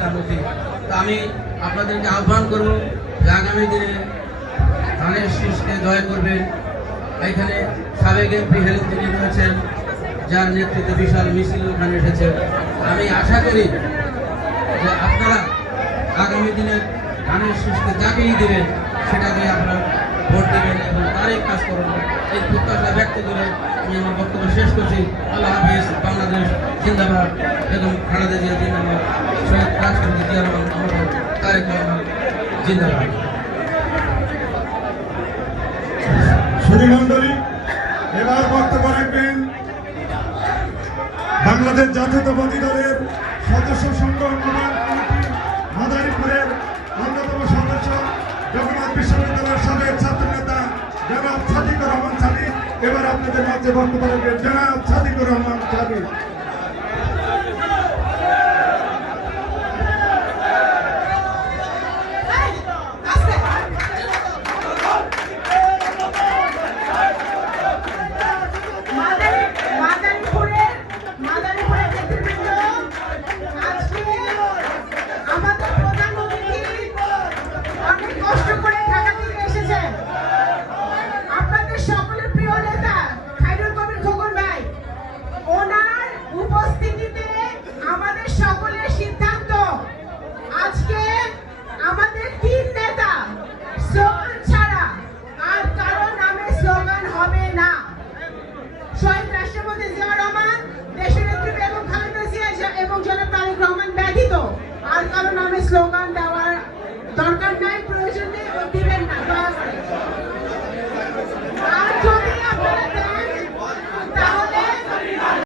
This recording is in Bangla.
যান উচিত তো আমি আপনাদেরকে আহ্বান করব, যে আগামী দিনে ধানের শীষকে জয় করবেন এখানে সাবেক এমপি হেলেন তিনি রয়েছেন, যার নেতৃত্বে বিশাল মিছিল ওখানে এসেছে। আমি আশা করি যে আপনারা আগামী দিনে ধানের শীষকে যাকেই দেবেন সেটাকে আপনারা ভোট দেবেন এবং তারই কাজ করবেন এই প্রত্যাশা ব্যক্ত করে আমি আমার বক্তব্য শেষ করছি। আল্লাহ হাফিজ, বাংলাদেশ জিন্দাবাদ এবং খালেদা জিয়া জিন্দাবাদ। শহীদ রাষ্ট্রপতি জিয়া রহমান মোহাম্মদ তারেক রহমান জিন্দাবাদ। এবার বক্তব্য রাখবেন বাংলাদেশ জাতীয়তাবাদী দলের সদস্য সংঘ এবার আপনাদের মাঝে বক্তব্য রাখবেন জনাব সাদিকুর রহমান সাদি শহীদ রাষ্ট্রপতি জিয়া রহমান দেশনেত্রী বেগম খালেদা জিয়া এবং জনাব তারেক রহমান ব্যথিত আর কারও নামে স্লোগান দেওয়ার দরকার